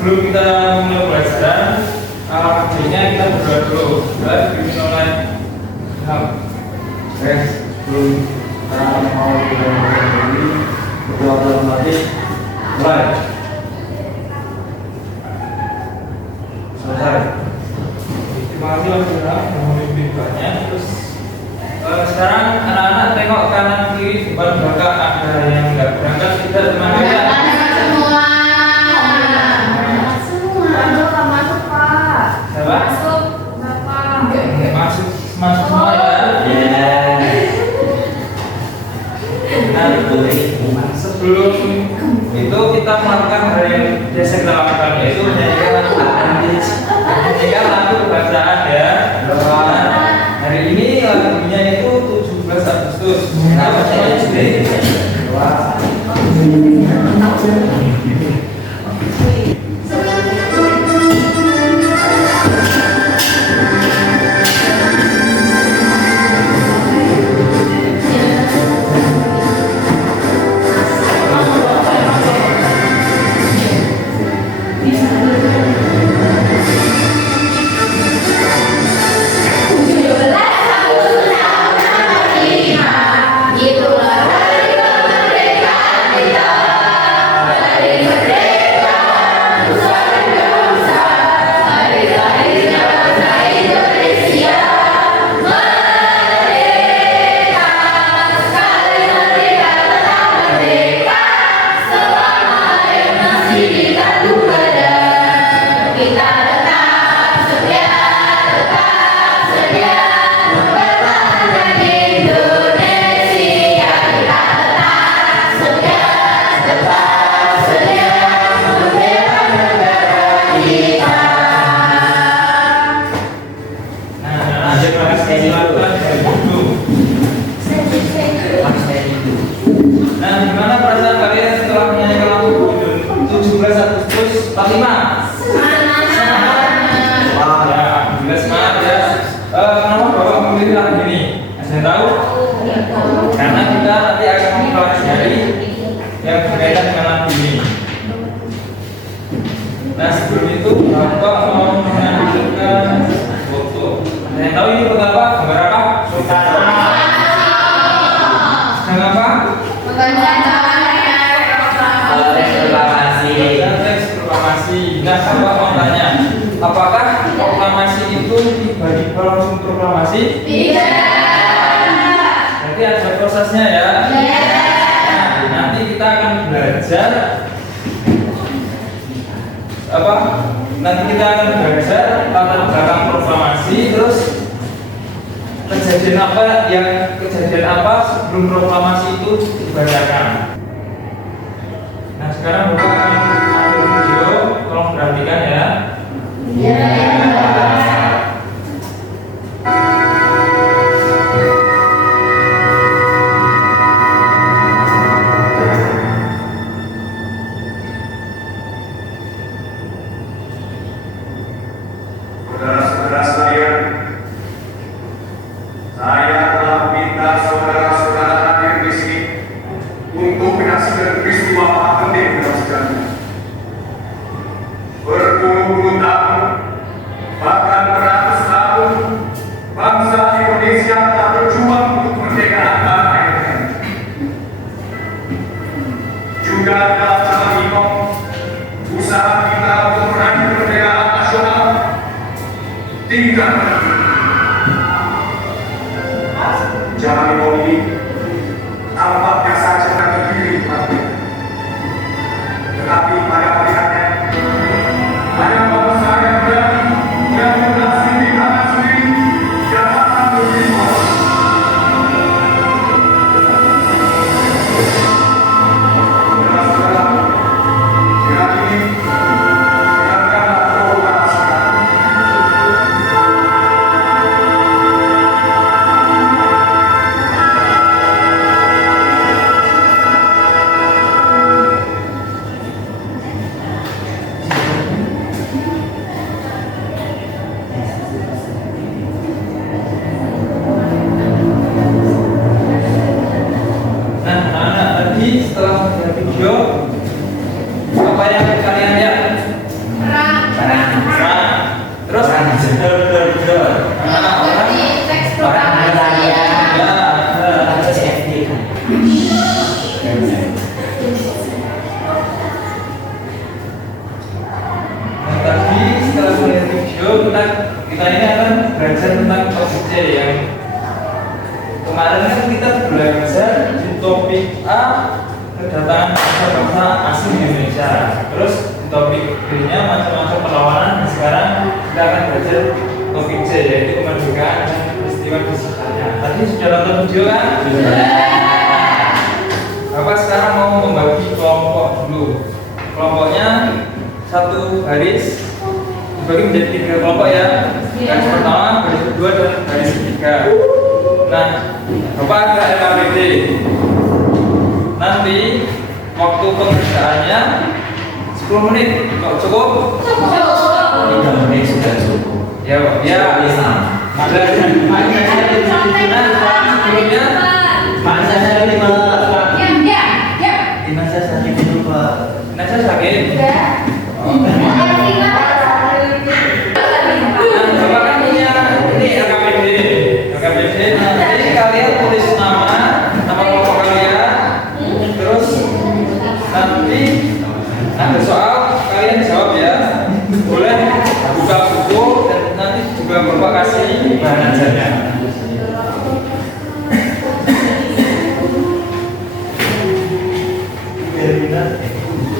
sebelum kita mulai pelajaran, alhamdulillah kita berdoa dulu. Dipimpin oleh sebelum kita mau berdoa dalam hati, mulai. Selesai. Terima kasih Mas Ilham yang memimpin doanya. Terus sekarang anak-anak tengok kanan kiri depan belakang, ada yang nggak berangkat tidak teman kita. Masuk semua ya. Nah, sebelum itu kita melakukan hal yang biasa kita lakukan, yaitu menyanyikan lagu kebangsaan ya. Hari ini lagunya itu 17 Agustus. Nah, gimana perasaan kalian setelah menyanyikan lagu 17 Agustus 45? Wah, ya, juga semangat ya. Kenapa Bapak memilih lagu ini? Saya tahu? Karena kita nanti akan mempelajari yang berkaitan dengan lagu ini. Nah, sebelum itu Bapak mau menampilkan foto. Saya tahu ini foto apa? Gambar apa? Sedang apa? Proklamasi. Nah, Bapak mau tanya, apakah proklamasi itu tiba-tiba langsung proklamasi? Tidak. Nanti ada prosesnya ya. Nah, nanti kita akan belajar apa? Nanti kita akan belajar latar belakang proklamasi, terus kejadian apa sebelum proklamasi itu dibacakan. Nah, sekarang Bapak akan ambil video, tolong perhatikan ya. Saudara-saudara sekalian, saya telah minta saudara-saudara hadir di sini untuk menyaksikan peristiwa penting dalam sejarah. Berpuluh-puluh tahun, bahkan beratus tahun, bangsa Indonesia telah berjuang untuk kemerdekaan tanah airnya. Juga dalam zaman ini, usaha kita untuk meraih kemerdekaan nasional tinggal. Zaman ini tampaknya saja akan berdiri mati, tetapi pada pilihannya hanya bangsa yang berani yang berdasar di tangan sendiri yang akan berdiri. Saudara-saudara, dengan ini biarkanlah proklamasi Setelah melihat video, apa yang kalian lihat? Terus topik B-nya macam-macam perlawanan. Sekarang kita akan belajar topik C, yaitu kemerdekaan dan peristiwa kesusahannya. Tadi sudah nonton video kan? Bapak sekarang mau membagi kelompok dulu. Kelompoknya satu garis dibagi menjadi 3 kelompok ya. Garis pertama, garis kedua, dan garis ketiga. Nah, Bapak ada LKPD. Nanti waktu pengerjaannya 10 menit. Kok cukup? 3 menit sudah cukup. Ya, Pak. Ya. Ada sebelumnya Masa saya ini Pak. Ya. Di masa saya ini dulu Pak. nasi sakit. Oh. Bapak kan punya ini LKPD. Jadi kalian tulis nama kelompok kalian. Terus nanti ada soal kalian jawab ya. Boleh buka buku dan nanti juga Bapak kasih bahan ajarnya.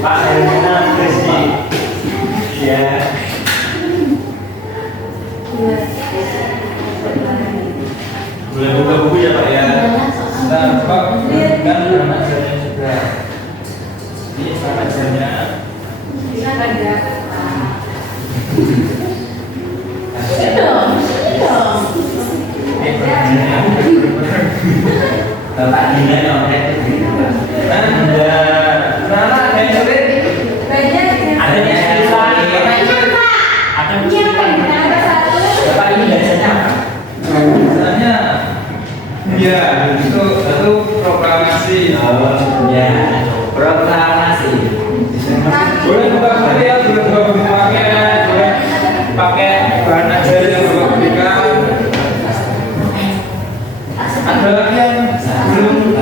Pak Hermina Kristi. Ya. Boleh buka buku ya Pak ya. Nah, Bapak kan bahan ajarnya juga. Ini bahan ajarnya. Bapak Dina nyontek itu Pak. Nah, ada yang sulit? Ada yang susah. Ada yang susah. Bapak ini biasanya apa? Misalnya, ya itu satu proklamasi. Oh ya, proklamasi. Boleh buka buku ya, boleh buka buku pakai bahan ajar yang Bapak berikan. Ada lagi yang belum?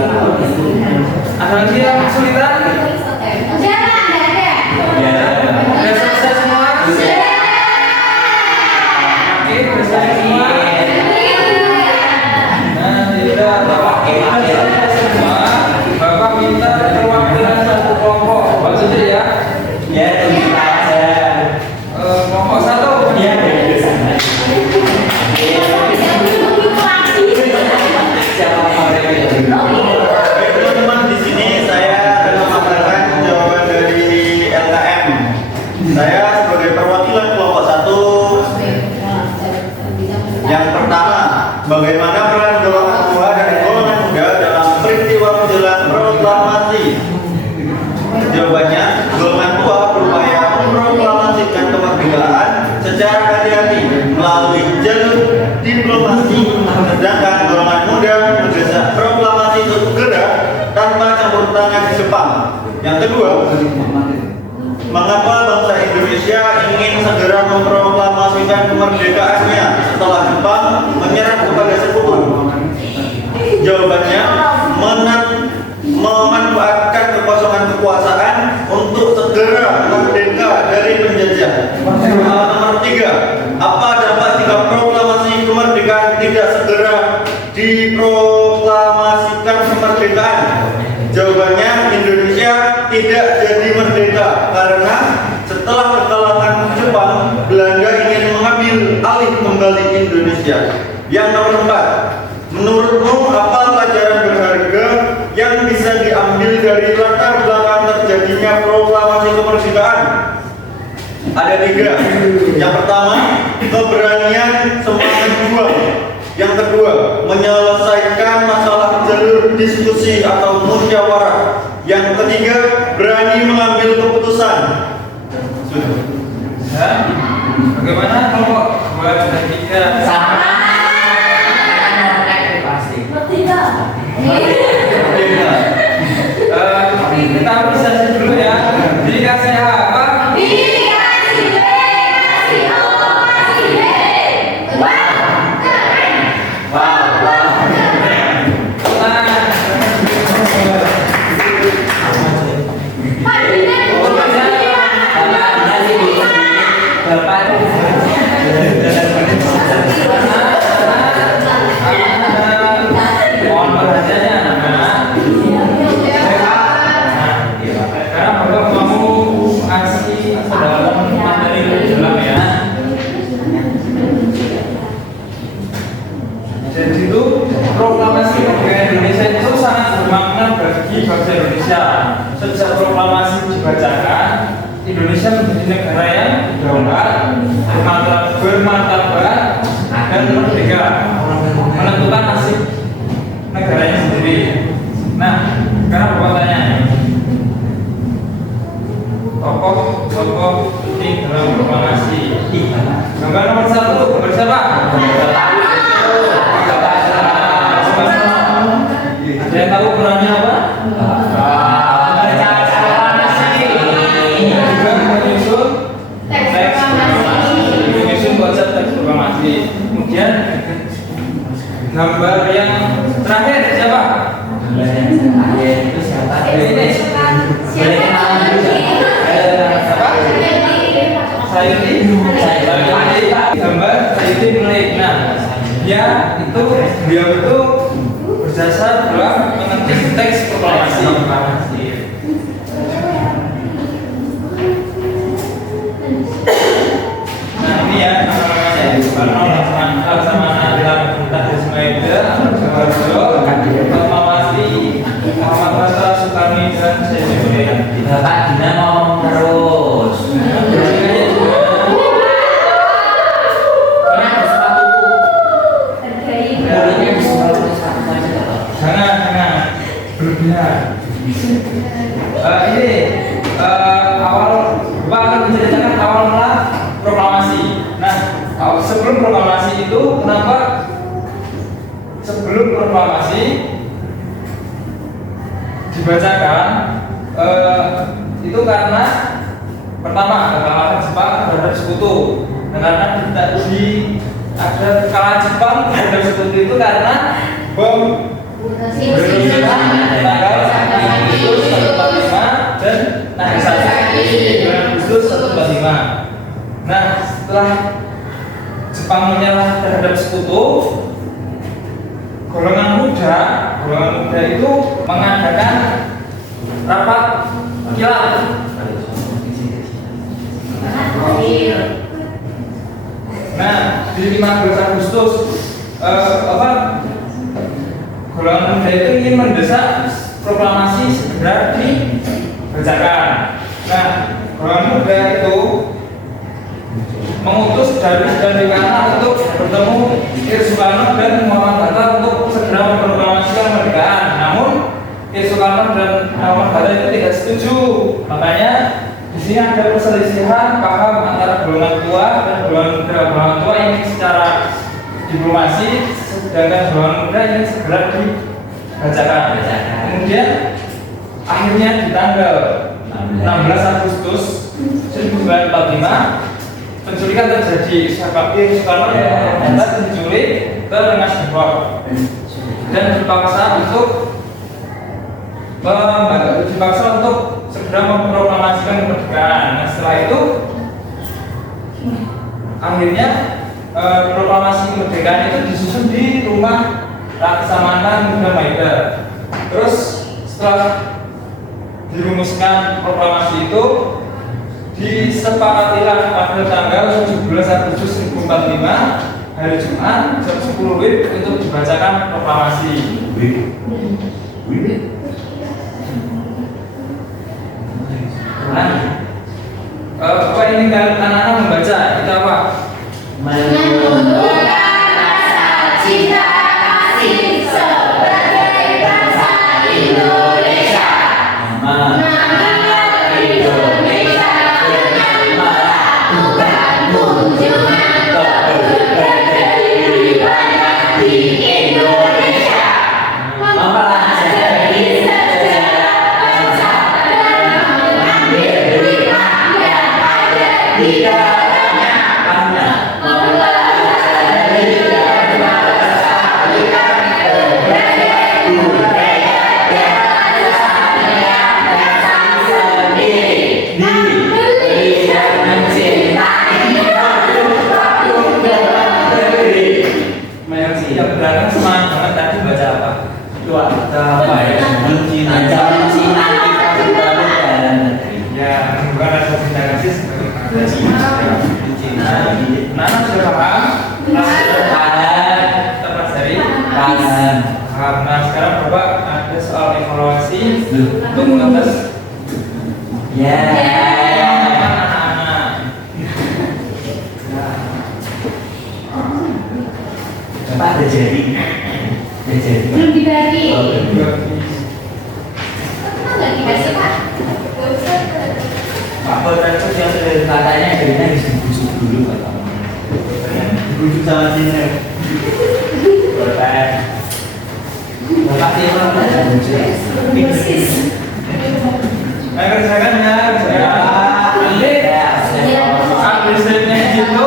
Ada lagi yang kesulitan? Ya. Sudah selesai semua? Oke, sudah selesai semua. Nah, tidak Bapak semua. Bapak minta perwakilan satu kelompok. Maksudnya ya? Ya, tunggu aja. Kelompok satu. Ya, dari sana. Siapa mau Teman-teman, di sini saya akan memaparkan jawaban dari LKM. Saya sebagai perwakilan kelompok 1. Yang pertama, bagaimana peran golongan tua dan golongan muda dalam peristiwa menjelang proklamasi? Jawabannya, golongan tua berupaya memproklamasikan kemerdekaan secara hati-hati melalui jalur diplomasi, sedangkan golongan muda mendesak proklamasi itu segera tanpa campur tangan di Jepang. Yang kedua, mengapa bangsa Indonesia ingin segera memproklamasikan kemerdekaannya setelah Jepang menyerah kepada sekutu? Jawabannya, memanfaatkan kekosongan kekuasaan untuk segera merdeka dari penjajah. Nomor 3, apa dampak jika proklamasi kemerdekaan tidak segera diproklamasikan kemerdekaan? Jawabannya, Indonesia tidak jadi merdeka karena setelah kekalahan Jepang, Belanda ingin mengambil alih kembali Indonesia. Yang nomor 4, menurutmu apa pelajaran berharga yang bisa diambil dari latar belakang terjadinya proklamasi kemerdekaan? Ada 3. Yang pertama, keberanian semangat juang. Yang kedua, menyelesaikan masalah jalur diskusi atau musyawarah. Yang ketiga, berani mengambil keputusan. Sudah. Ya. Bagaimana kelompok 2 dan 3? sama. Pasti. Kita apresiasi dulu ya. Jadi kasih apa? Mohon perhatiannya anak-anak. Karena Bapak mau sejak proklamasi dibacakan, Indonesia menjadi negara yang berdaulat, bermartabat, dan merdeka, menentukan nasib negaranya sendiri. Nah, sekarang Bapak tanya, tokoh penting dalam proklamasi. Gambar nomor 1, gambar siapa? Ada yang tahu perannya apa? Menyusun konsep teks proklamasi. Kemudian gambar yang terakhir siapa? Gambar yang terakhir itu siapa? Ini. Sayuti. Gambar Sayuti Melik. Nah, beliau itu berjasa dalam mengetik teks proklamasi. Nah, ini ya namanya Laksamana Tadris Maeda, Fatmawati, Muhammad Hatta, Soekarni, dan Syed. Bapak Dina ngomong terus. Jangan berlebihan. Ini awal Bapak akan menceritakan awal mula proklamasi. Nah, sebelum proklamasi itu kenapa? Sebelum proklamasi dibacakan itu karena pertama kekalahan Jepang terhadap sekutu. Dan karena ada kekalahan Jepang terhadap sekutu itu karena bom Hiroshima tanggal 1 Agustus 1945 dan Nagasaki 9 Agustus 1945. Nah, setelah Jepang menyerah terhadap sekutu, golongan muda itu mengadakan rapat kilat. Nah, di 15 Agustus golongan muda itu ingin mendesak proklamasi segera dibacakan. Nah, golongan muda itu mengutus Darwis dan Rikana untuk bertemu Soekarno dan Muhammad Hatta untuk segera memproklamasikan kemerdekaan. Namun Soekarno dan Muhammad Hatta itu tidak setuju. Makanya di sini ada perselisihan paham antara golongan tua dan golongan muda. Golongan tua ini secara diplomasi, sedangkan golongan muda ini segera dibacakan. Kemudian akhirnya di tanggal 16 Agustus 1945 penculikan terjadi. Soekarno dan Hatta diculik ke Rengas Dengklok dan dipaksa untuk segera memproklamasikan kemerdekaan. Nah, setelah itu akhirnya proklamasi kemerdekaan itu disusun di rumah Laksamana Muda Maeda. Terus setelah dirumuskan proklamasi itu disepakatilah pada tanggal 17 Agustus 1945 hari Jumat jam 10 WIB untuk dibacakan proklamasi. Nah, Bapak ini kan anak-anak membaca itu apa? Menunjukkan rasa cinta kasih sebagai bangsa Indonesia. Mengenal Indonesia dengan melakukan kunjungan ke berbagai wilayah di Indonesia, mempelajari sejarah bangsa dan mengambil hikmah yang ada di dalamnya. Mempelajari dan melestarikan berbagai budaya dan kesenian bangsa sendiri, dibeli dan mencintai produk-produk dalam negeri. Mersi yang berangkat semangat banget tadi baca apa? Itu apa ya? Mencintai produk dalam negeri. Ya, bukan rasa cinta kasih sebagai ada cinta. Nah, sudah paham? Terpelajari? Paham. Nah, sekarang Bapak ada soal evaluasi untuk mengetes katanya Rina harus dibujuk dulu Bapak. Bujuk sama Cina. Bapak. Bapak dia orang belajar bujuk. Ayo kerjakan ya. Ya. Nanti absennya itu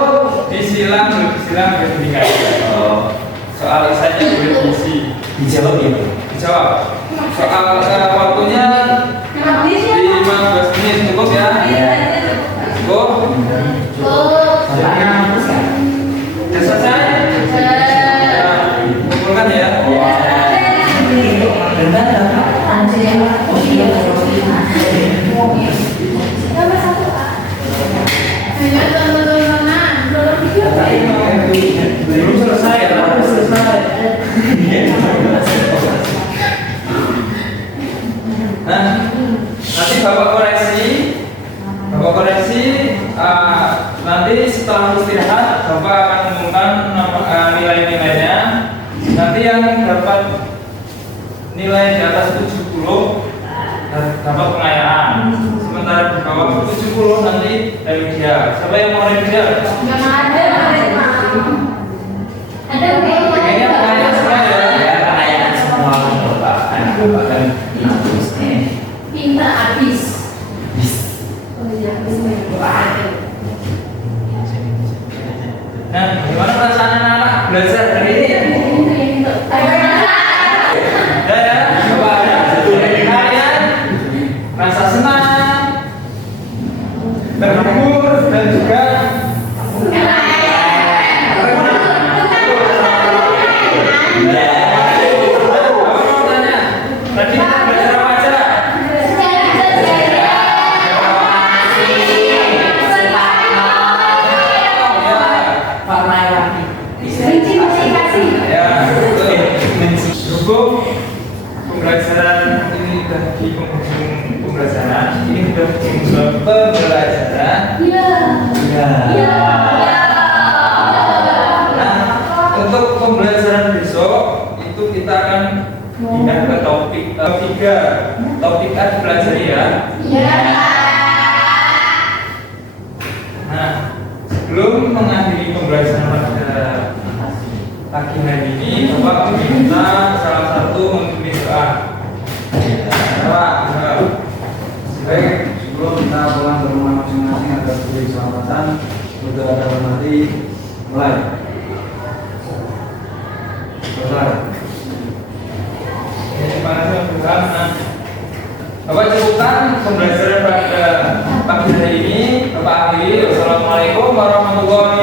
disilang bertiga. Soal isanya boleh diisi. Dijawab ya. Dijawab. Soal waktunya 15 menit cukup ya. Cukup. Bapak ngampus kan? Sudah selesai. Kumpulkan ya. Bentar Bapak. Oh iya. Belum selesai ya. Belum selesai. Nah, nanti Bapak koreksi, nanti setelah istirahat Bapak akan mengumumkan nilai-nilainya. Nanti yang dapat nilai di atas 70 dapat pengayaan. Sementara di bawah 70 nanti remedial. Siapa yang mau remedial? Pengennya pengayaan semua ya. Ya pengayaan semua Bapak. Kan Bapak kan Pintar habis. Nah, gimana perasaan anak-anak belajar hari ini? Ya, coba kalian rasa senang, terhibur dan juga tadi kita belajar apa aja? Ya, cukup pembelajaran ini tadi penghubung pembelajaran ini sudah penghubung pembelajaran. ya. Nah, untuk pembelajaran besok itu kita akan pindah ke topik 3. Topik A dipelajari ya. Nah, sebelum mengakhiri pembelajaran pada pagi hari ini, Bapak meminta salah satu memimpin doa. Bapak, Baik, sebelum kita pulang ke rumah masing-masing agar diberi keselamatan, untuk ada hormati, mulai. Selesai. terima kasih Tuhan. Nah, Bapak cukupkan pembelajaran pada pagi hari ini. Bapak akhiri. Wassalamualaikum warahmatullahi